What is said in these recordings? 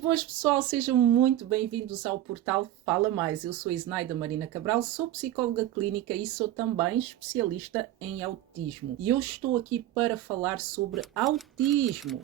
Boas, pessoal, sejam muito bem-vindos ao portal Fala Mais. Eu sou Isnaida Marina Cabral, sou psicóloga clínica e sou também especialista em autismo. E eu estou aqui para falar sobre autismo.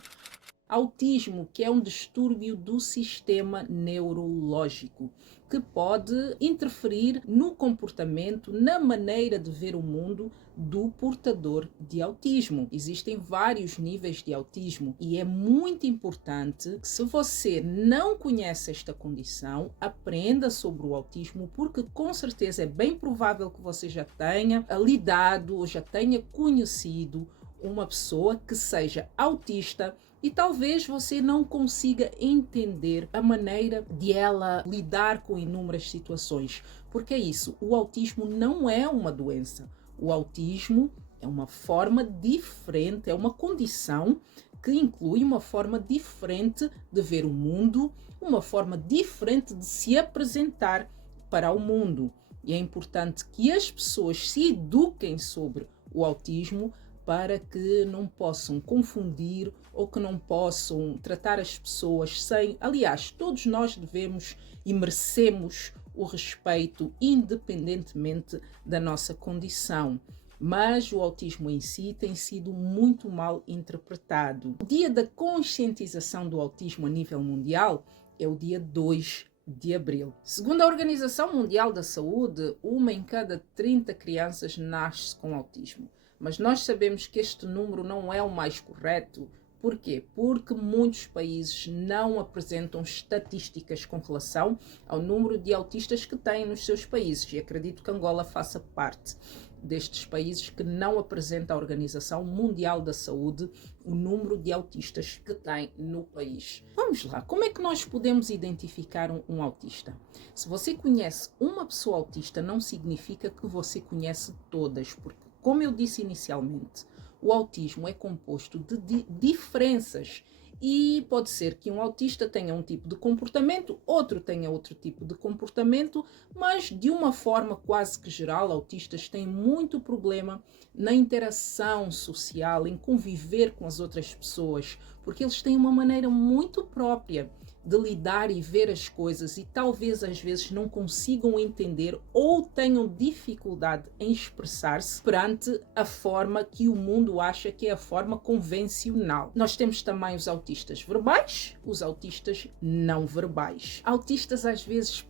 Autismo, que é um distúrbio do sistema neurológico, que pode interferir no comportamento, na maneira de ver o mundo do portador de autismo. Existem vários níveis de autismo e é muito importante que, se você não conhece esta condição, aprenda sobre o autismo, porque com certeza é bem provável que você já tenha lidado ou já tenha conhecido uma pessoa que seja autista e talvez você não consiga entender a maneira de ela lidar com inúmeras situações. Porque é isso, o autismo não é uma doença. O autismo é uma forma diferente, é uma condição que inclui uma forma diferente de ver o mundo, uma forma diferente de se apresentar para o mundo. E é importante que as pessoas se eduquem sobre o autismo para que não possam confundir ou que não possam tratar as pessoas sem... Aliás, todos nós devemos e merecemos o respeito independentemente da nossa condição. Mas o autismo em si tem sido muito mal interpretado. O Dia da Conscientização do Autismo a nível mundial é o dia 2 de abril. Segundo a Organização Mundial da Saúde, 1 em cada 30 crianças nasce com autismo. Mas nós sabemos que este número não é o mais correto. Por quê? Porque muitos países não apresentam estatísticas com relação ao número de autistas que têm nos seus países. E acredito que Angola faça parte destes países que não apresenta à Organização Mundial da Saúde o número de autistas que tem no país. Vamos lá, como é que nós podemos identificar um autista? Se você conhece uma pessoa autista, não significa que você conhece todas, porque, como eu disse inicialmente, o autismo é composto de diferenças e pode ser que um autista tenha um tipo de comportamento, outro tenha outro tipo de comportamento, mas de uma forma quase que geral, autistas têm muito problema na interação social, em conviver com as outras pessoas, porque eles têm uma maneira muito própria de lidar e ver as coisas e talvez às vezes não consigam entender ou tenham dificuldade em expressar-se perante a forma que o mundo acha que é a forma convencional. Nós temos também os autistas verbais, os autistas não verbais. Autistas às vezes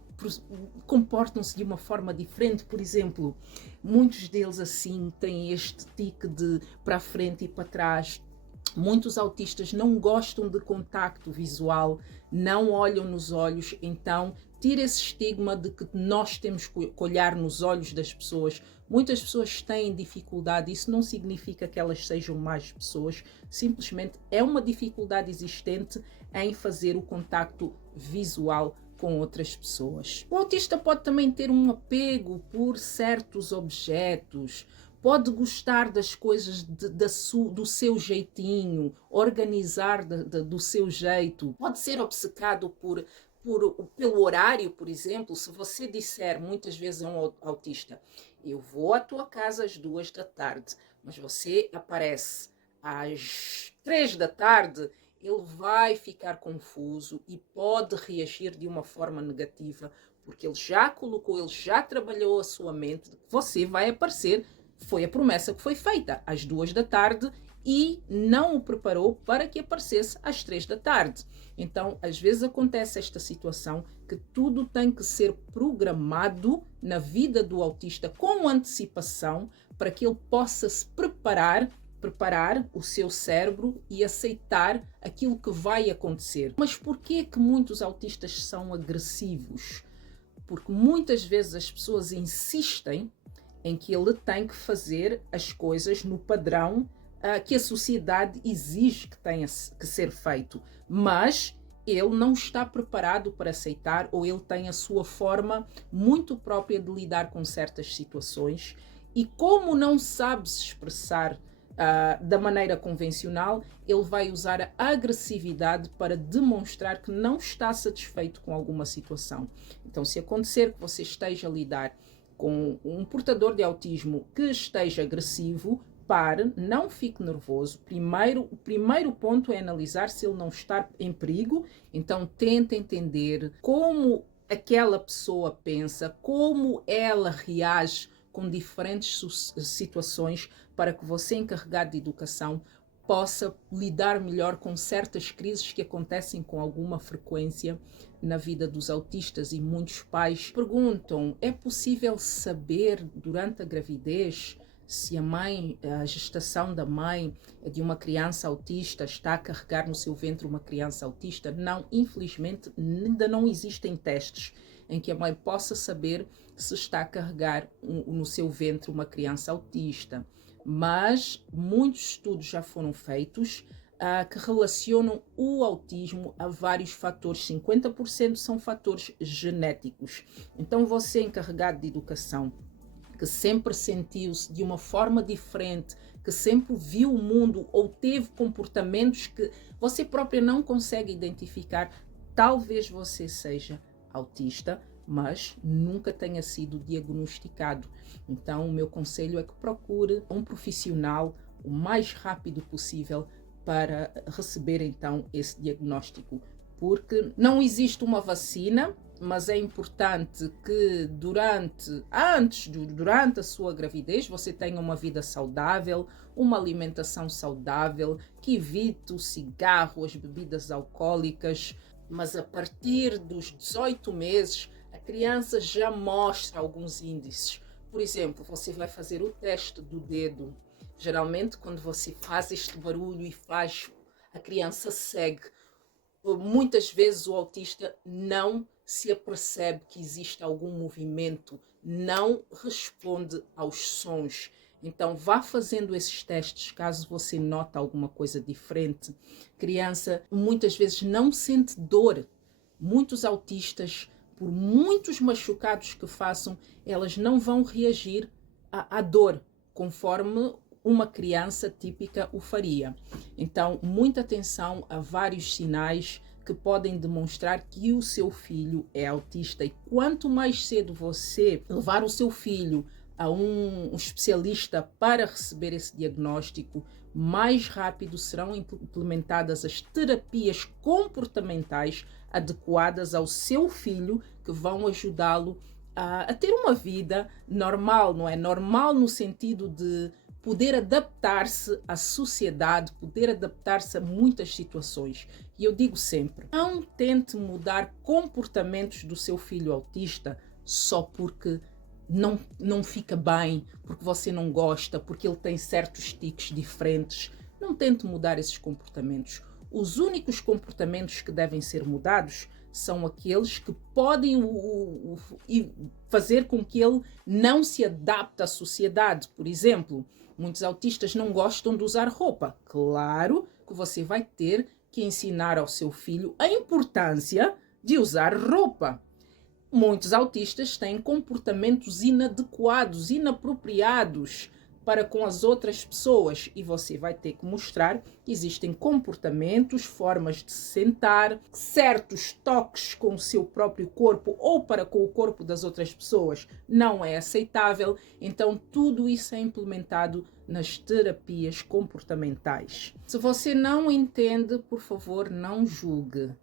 comportam-se de uma forma diferente. Por exemplo, muitos deles assim têm este tique de para a frente e para trás. Muitos autistas não gostam de contacto visual, não olham nos olhos, então tira esse estigma de que nós temos que olhar nos olhos das pessoas. Muitas pessoas têm dificuldade, isso não significa que elas sejam más pessoas, simplesmente é uma dificuldade existente em fazer o contacto visual com outras pessoas. O autista pode também ter um apego por certos objetos, pode gostar das coisas do seu jeitinho, organizar do seu jeito, pode ser obcecado pelo horário, por exemplo. Se você disser muitas vezes a um autista, eu vou à tua casa às 2 da tarde, mas você aparece às 3 da tarde, ele vai ficar confuso e pode reagir de uma forma negativa, porque ele já trabalhou a sua mente, você vai aparecer. Foi a promessa que foi feita às 2 da tarde e não o preparou para que aparecesse às 3 da tarde. Então, às vezes acontece esta situação que tudo tem que ser programado na vida do autista com antecipação para que ele possa se preparar o seu cérebro e aceitar aquilo que vai acontecer. Mas por que muitos autistas são agressivos? Porque muitas vezes as pessoas insistem em que ele tem que fazer as coisas no padrão que a sociedade exige que tenha que ser feito, mas ele não está preparado para aceitar, ou ele tem a sua forma muito própria de lidar com certas situações, e como não sabe se expressar da maneira convencional, ele vai usar a agressividade para demonstrar que não está satisfeito com alguma situação. Então, se acontecer que você esteja a lidar com um portador de autismo que esteja agressivo, pare, não fique nervoso. O primeiro ponto é analisar se ele não está em perigo. Então, tente entender como aquela pessoa pensa, como ela reage com diferentes situações, para que você, encarregado de educação, possa lidar melhor com certas crises que acontecem com alguma frequência na vida dos autistas. E muitos pais perguntam: é possível saber durante a gravidez se a gestação da mãe de uma criança autista está a carregar no seu ventre uma criança autista? Não, infelizmente ainda não existem testes em que a mãe possa saber se está a carregar no seu ventre uma criança autista. Mas muitos estudos já foram feitos que relacionam o autismo a vários fatores. 50% são fatores genéticos. Então, você, encarregado de educação, que sempre sentiu-se de uma forma diferente, que sempre viu o mundo ou teve comportamentos que você própria não consegue identificar, talvez você seja autista, mas nunca tenha sido diagnosticado. Então, o meu conselho é que procure um profissional o mais rápido possível para receber então esse diagnóstico, porque não existe uma vacina, mas é importante que durante a sua gravidez você tenha uma vida saudável, uma alimentação saudável, que evite o cigarro, as bebidas alcoólicas. Mas a partir dos 18 meses, a criança já mostra alguns índices. Por exemplo, você vai fazer o teste do dedo. Geralmente, quando você faz este barulho e a criança segue. Muitas vezes o autista não se apercebe que existe algum movimento, não responde aos sons. Então, vá fazendo esses testes caso você note alguma coisa diferente. Criança muitas vezes não sente dor. Muitos autistas, por muitos machucados que façam, elas não vão reagir à dor, conforme uma criança típica o faria. Então, muita atenção a vários sinais que podem demonstrar que o seu filho é autista. E quanto mais cedo você levar o seu filho a um especialista para receber esse diagnóstico, mais rápido serão implementadas as terapias comportamentais adequadas ao seu filho, que vão ajudá-lo a ter uma vida normal, não é? Normal no sentido de poder adaptar-se à sociedade, poder adaptar-se a muitas situações. E eu digo sempre, não tente mudar comportamentos do seu filho autista só porque não fica bem, porque você não gosta, porque ele tem certos tiques diferentes. Não tente mudar esses comportamentos. Os únicos comportamentos que devem ser mudados são aqueles que podem fazer com que ele não se adapte à sociedade. Por exemplo, muitos autistas não gostam de usar roupa. Claro que você vai ter que ensinar ao seu filho a importância de usar roupa. Muitos autistas têm comportamentos inadequados, inapropriados para com as outras pessoas, e você vai ter que mostrar que existem comportamentos, formas de se sentar, certos toques com o seu próprio corpo ou para com o corpo das outras pessoas não é aceitável. Então, tudo isso é implementado nas terapias comportamentais. Se você não entende, por favor, não julgue,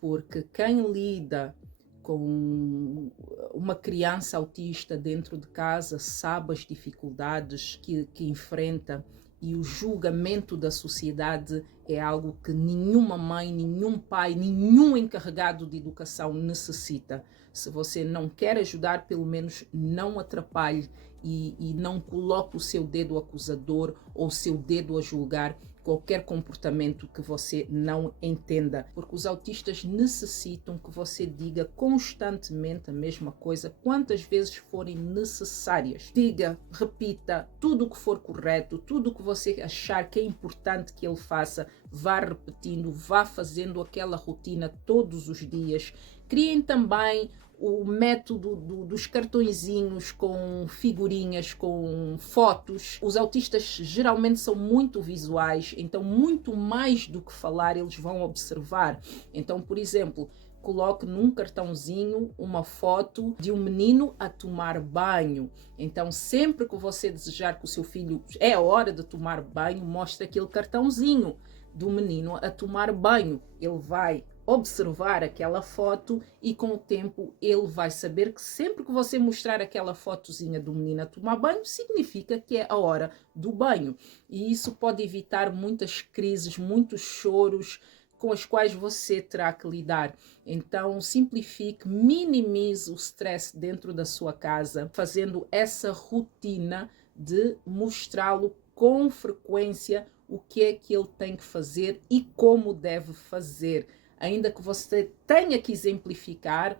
porque quem lida com uma criança autista dentro de casa sabe as dificuldades que enfrenta, e o julgamento da sociedade é algo que nenhuma mãe, nenhum pai, nenhum encarregado de educação necessita. Se você não quer ajudar, pelo menos não atrapalhe e não coloque o seu dedo acusador ou o seu dedo a julgar qualquer comportamento que você não entenda, porque os autistas necessitam que você diga constantemente a mesma coisa, quantas vezes forem necessárias. Diga, repita tudo o que for correto, tudo o que você achar que é importante que ele faça, vá repetindo, vá fazendo aquela rotina todos os dias. Criem também o método dos cartõezinhos com figurinhas, com fotos. Os autistas geralmente são muito visuais, então muito mais do que falar eles vão observar. Então, por exemplo, coloque num cartãozinho uma foto de um menino a tomar banho. Então, sempre que você desejar que o seu filho é a hora de tomar banho, mostre aquele cartãozinho do menino a tomar banho. Ele vai observar aquela foto e com o tempo ele vai saber que sempre que você mostrar aquela fotozinha do menino a tomar banho, significa que é a hora do banho. E isso pode evitar muitas crises, muitos choros com as quais você terá que lidar. Então, simplifique, minimize o stress dentro da sua casa, fazendo essa rotina de mostrá-lo com frequência o que é que ele tem que fazer e como deve fazer. Ainda que você tenha que exemplificar,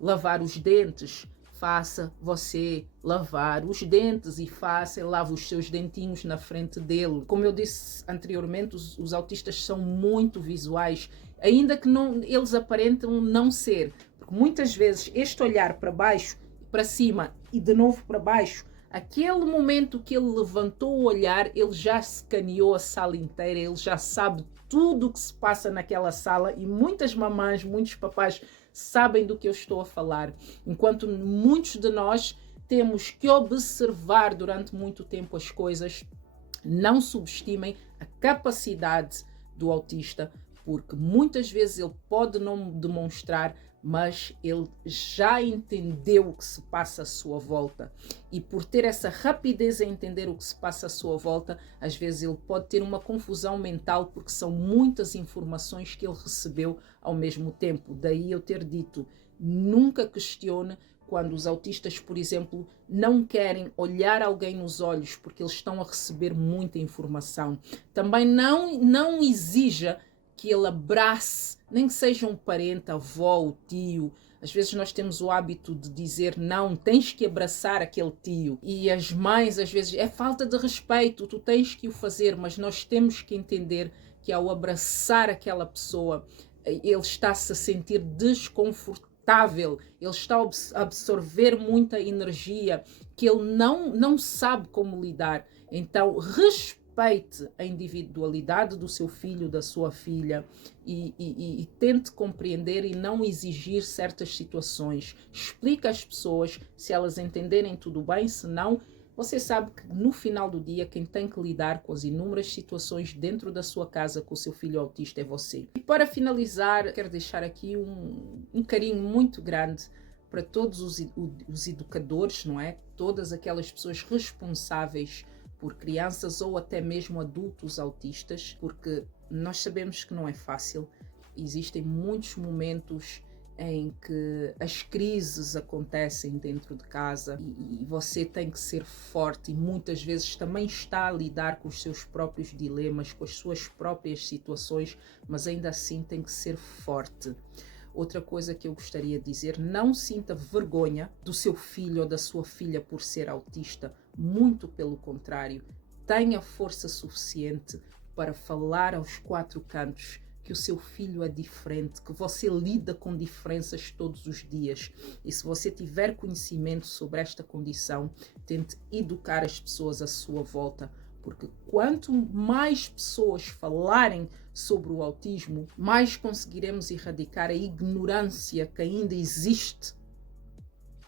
lavar os dentes, faça você lavar os dentes e lave os seus dentinhos na frente dele. Como eu disse anteriormente, os autistas são muito visuais, ainda que eles aparentam não ser, porque muitas vezes este olhar para baixo, para cima e de novo para baixo, aquele momento que ele levantou o olhar, ele já escaneou a sala inteira, ele já sabe tudo o que se passa naquela sala e muitas mamães, muitos papais sabem do que eu estou a falar. Enquanto muitos de nós temos que observar durante muito tempo as coisas, não subestimem a capacidade do autista, porque muitas vezes ele pode não demonstrar, mas ele já entendeu o que se passa à sua volta. E por ter essa rapidez em entender o que se passa à sua volta, às vezes ele pode ter uma confusão mental, porque são muitas informações que ele recebeu ao mesmo tempo. Daí eu ter dito, nunca questione quando os autistas, por exemplo, não querem olhar alguém nos olhos, porque eles estão a receber muita informação. Também não exija que ele abrace, nem que seja um parente, avó, o tio. Às vezes nós temos o hábito de dizer não, tens que abraçar aquele tio. E as mães, às vezes, é falta de respeito, tu tens que o fazer, mas nós temos que entender que ao abraçar aquela pessoa, ele está-se a sentir desconfortável, ele está a absorver muita energia que ele não sabe como lidar. Então, respeite a individualidade do seu filho, da sua filha e tente compreender e não exigir certas situações. Explica às pessoas, se elas entenderem tudo bem, se não, você sabe que no final do dia quem tem que lidar com as inúmeras situações dentro da sua casa com o seu filho autista é você. E para finalizar, quero deixar aqui um carinho muito grande para todos os educadores, não é? Todas aquelas pessoas responsáveis por crianças ou até mesmo adultos autistas, porque nós sabemos que não é fácil. Existem muitos momentos em que as crises acontecem dentro de casa e você tem que ser forte e muitas vezes também está a lidar com os seus próprios dilemas, com as suas próprias situações, mas ainda assim tem que ser forte. Outra coisa que eu gostaria de dizer, não sinta vergonha do seu filho ou da sua filha por ser autista, muito pelo contrário, tenha força suficiente para falar aos quatro cantos que o seu filho é diferente, que você lida com diferenças todos os dias. E se você tiver conhecimento sobre esta condição, tente educar as pessoas à sua volta, porque quanto mais pessoas falarem sobre o autismo, mais conseguiremos erradicar a ignorância que ainda existe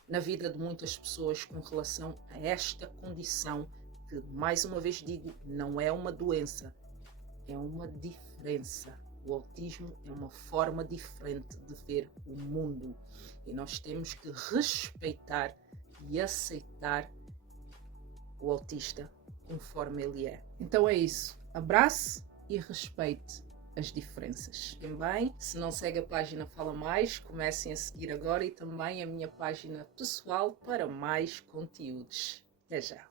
na vida de muitas pessoas com relação a esta condição, que, mais uma vez digo, não é uma doença, é uma diferença. O autismo é uma forma diferente de ver o mundo e nós temos que respeitar e aceitar o autista conforme ele é. Então é isso. Abrace e respeite as diferenças. Também, se não segue a página Fala Mais, comecem a seguir agora e também a minha página pessoal para mais conteúdos. Até já!